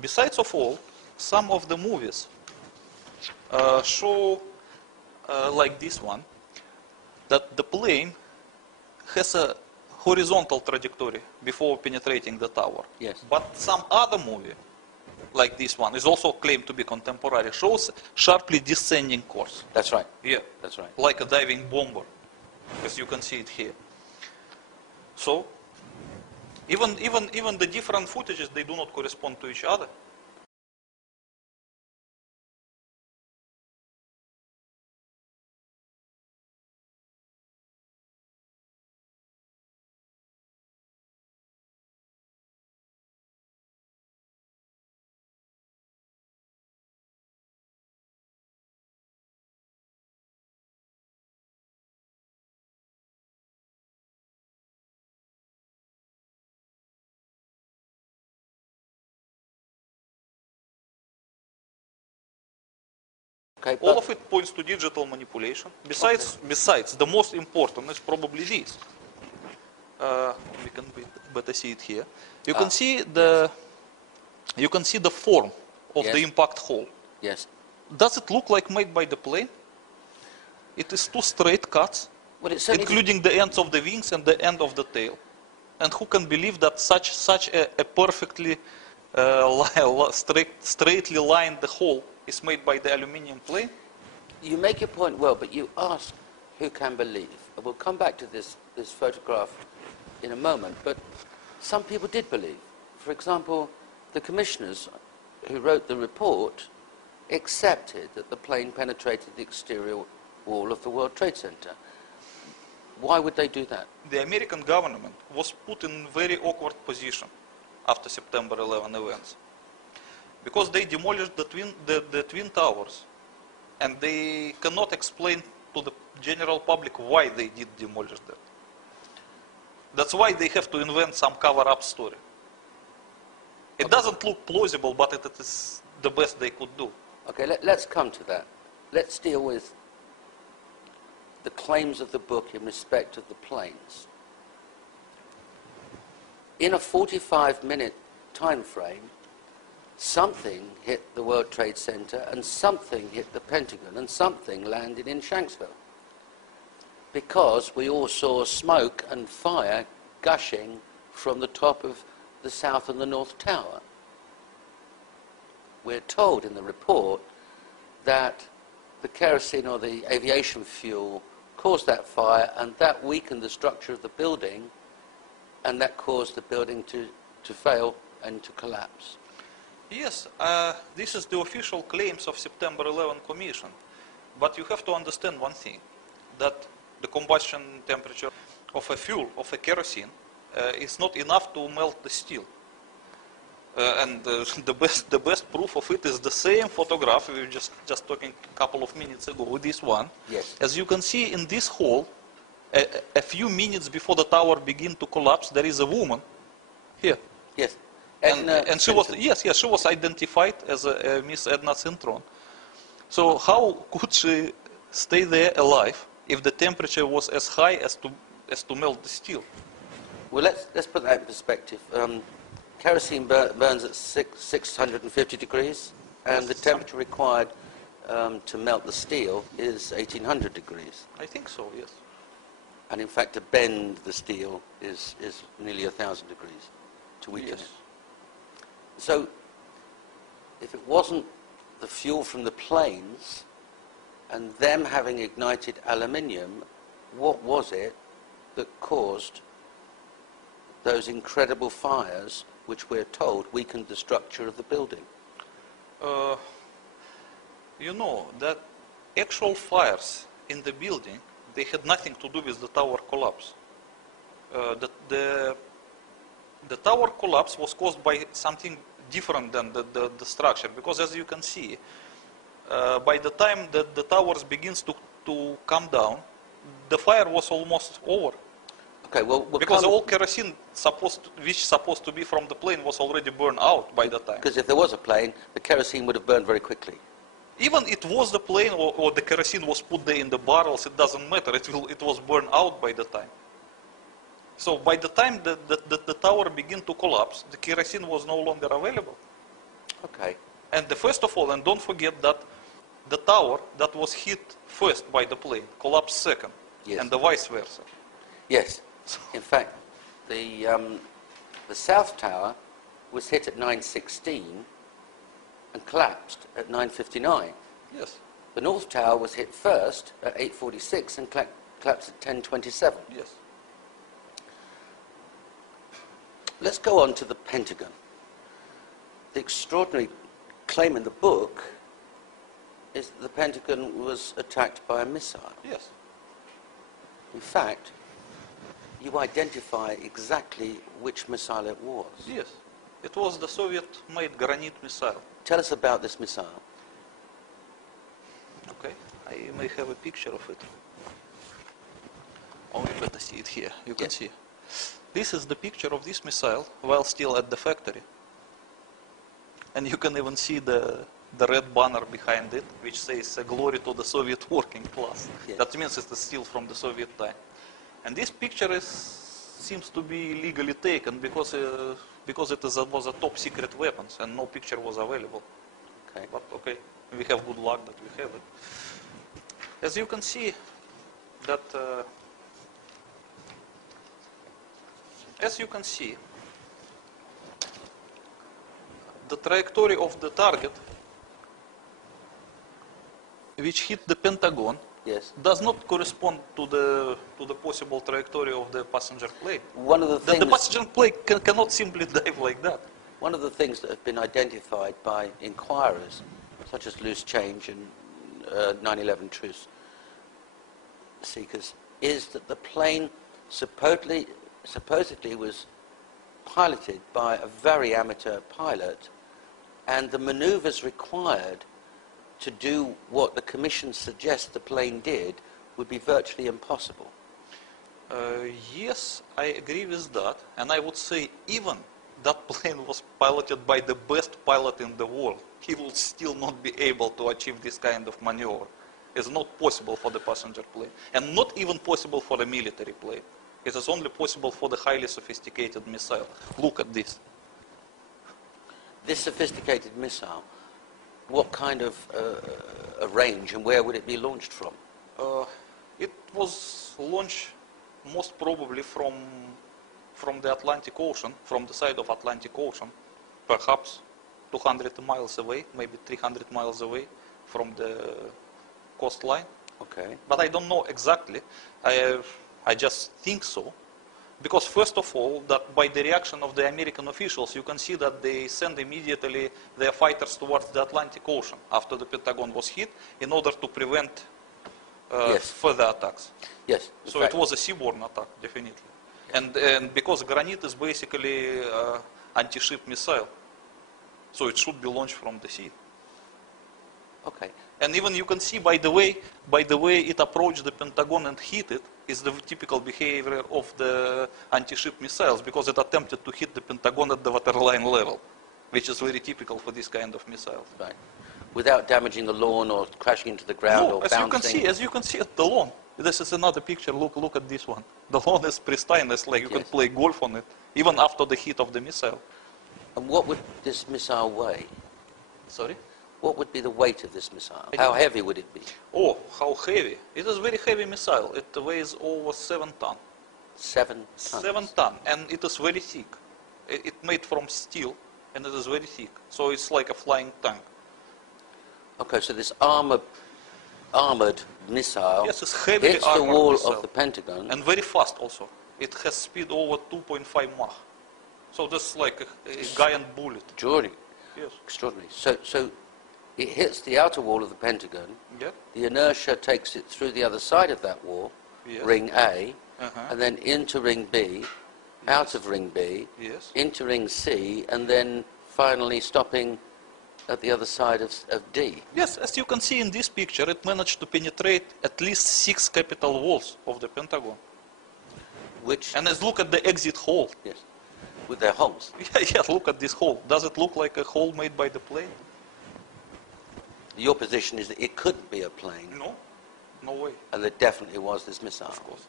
besides of all, some of the movies show, like this one, that the plane has a horizontal trajectory before penetrating the tower. Yes. But some other movie, like this one, is also claimed to be contemporary, shows sharply descending course. That's right. Yeah. That's right. Like a diving bomber, as you can see it here. So, even the different footages, they do not correspond to each other. Okay, All of it points to digital manipulation. Besides, the most important is probably this. We can better see it here. You can see the form of the impact hole. Yes. Does it look like made by the plane? It is two straight cuts, Well, including the ends of the wings and the end of the tail. And who can believe that such a perfectly straightly lined hole is made by the aluminium plane? You make your point well, but you ask who can believe. We'll come back to this photograph in a moment, but some people did believe. For example, the commissioners who wrote the report accepted that the plane penetrated the exterior wall of the World Trade Center. Why would they do that? The American government was put in very awkward position after September 11 events, because they demolished the twin towers, and they cannot explain to the general public why they did demolish that. That's why they have to invent some cover-up story. It doesn't look plausible, but it is the best they could do. Okay, let's come to that. Let's deal with the claims of the book in respect of the planes. In a 45-minute time frame, something hit the World Trade Center and something hit the Pentagon and something landed in Shanksville, because we all saw smoke and fire gushing from the top of the South and the North Tower. We're told in the report that the kerosene or the aviation fuel caused that fire, and that weakened the structure of the building, and that caused the building to fail and to collapse. Yes, this is the official claims of September 11 Commission. But you have to understand one thing, that the combustion temperature of a fuel, of a kerosene, is not enough to melt the steel. And the best proof of it is the same photograph we were just talking a couple of minutes ago, this one. Yes. As you can see in this hole, a few minutes before the tower began to collapse, there is a woman here. Yes. And she was, she was identified as Miss Edna Cintron. So how could she stay there alive if the temperature was as high as to melt the steel? Well, let's put that in perspective. Kerosene burns at 650 degrees, and the temperature required to melt the steel is 1800 degrees. I think so, yes. And in fact, to bend the steel is nearly 1000 degrees to weaken it. So, if it wasn't the fuel from the planes and them having ignited aluminium, what was it that caused those incredible fires, which we're told weakened the structure of the building? You know that actual fires in the building, they had nothing to do with the tower collapse. The tower collapse was caused by something different than the structure, because as you can see, by the time that the towers begins to come down, the fire was almost over. Okay, well, because all kerosene which supposed to be from the plane was already burned out by the time. Because if there was a plane, the kerosene would have burned very quickly. Even it was the plane or the kerosene was put there in the barrels, it doesn't matter. It was burned out by the time. So by the time the tower began to collapse, the kerosene was no longer available. Okay. And first of all, and don't forget that the tower that was hit first by the plane collapsed second, Yes. and the vice versa. Yes. In fact, the South Tower was hit at 9:16 and collapsed at 9:59. Yes, The North Tower was hit first at 8:46 and collapsed at 10:27. yes. Let's go on to the Pentagon. The extraordinary claim in the book is that the Pentagon was attacked by a missile. Yes. In fact, you identify exactly which missile it was. Yes. It was the Soviet-made Granit missile. Tell us about this missile. Okay. I may have a picture of it. Oh, you better see it here. You can Yes. see. This is the picture of this missile while still at the factory. And you can even see the red banner behind it, which says glory to the Soviet working class. Yes. That means it's still from the Soviet time. And this picture seems to be legally taken because it was a top secret weapon and no picture was available. Okay. But okay, we have good luck that we have it. As you can see, that the trajectory of the target, which hit the Pentagon, Yes. does not correspond to the possible trajectory of the passenger plane. One of the things. The passenger plane cannot simply dive like that. One of the things that have been identified by inquirers, such as Loose Change and 9/11 truth seekers, is that the plane supposedly was piloted by a very amateur pilot, and the maneuvers required to do what the Commission suggests the plane did would be virtually impossible. Yes, I agree with that. And I would say even that plane was piloted by the best pilot in the world. He would still not be able to achieve this kind of maneuver. It's not possible for the passenger plane. And not even possible for a military plane. It is only possible for the highly sophisticated missile. Look at this. This sophisticated missile, what kind of a range and where would it be launched from? It was launched most probably from the Atlantic Ocean, from the side of Atlantic Ocean, perhaps 200 miles away, maybe 300 miles away from the coastline. Okay. But I don't know exactly. I just think so. Because first of all, that by the reaction of the American officials, you can see that they send immediately their fighters towards the Atlantic Ocean after the Pentagon was hit in order to prevent Yes. further attacks. Yes. in So fact, it was a seaborne attack, definitely. And because Granit is basically anti-ship missile, so it should be launched from the sea. Okay. And even you can see by the way it approached the Pentagon and hit it, is the typical behavior of the anti-ship missiles, because it attempted to hit the Pentagon at the waterline level, which is very typical for this kind of missiles. Right. Without damaging the lawn or crashing into the ground No, or as bouncing. you can see at the lawn. This is another picture. Look at this one. The lawn is pristine. It's like you can Yes. play golf on it, even after the hit of the missile. And what would this missile weigh? Sorry? What would be the weight of this missile? I How don't- heavy would it be? Oh, how heavy! It is a very heavy missile. It weighs over 7 tons. 7 tons. 7 tons, and it is very thick. It's made from steel, and it is very thick. So it's like a flying tank. Okay, so this armored missile Yes, it's heavily hits the armored wall missile. of the Pentagon. And very fast also. It has speed over 2.5 Mach. So this is like a giant bullet. Extraordinary. Yes. Extraordinary. So it hits the outer wall of the Pentagon. Yeah. The inertia takes it through the other side of that wall, Yes. ring A, Uh-huh. and then into ring B, out of ring B, Yes. into ring C, and then finally stopping at the other side of D. Yes, as you can see in this picture, it managed to penetrate at least 6 capital walls of the Pentagon. Which, And let's look at the exit hole. yes, with their holes. Yeah, look at this hole. Does it look like a hole made by the plane? Your position is that it couldn't be a plane, No, no way. and there definitely was this missile. Of course.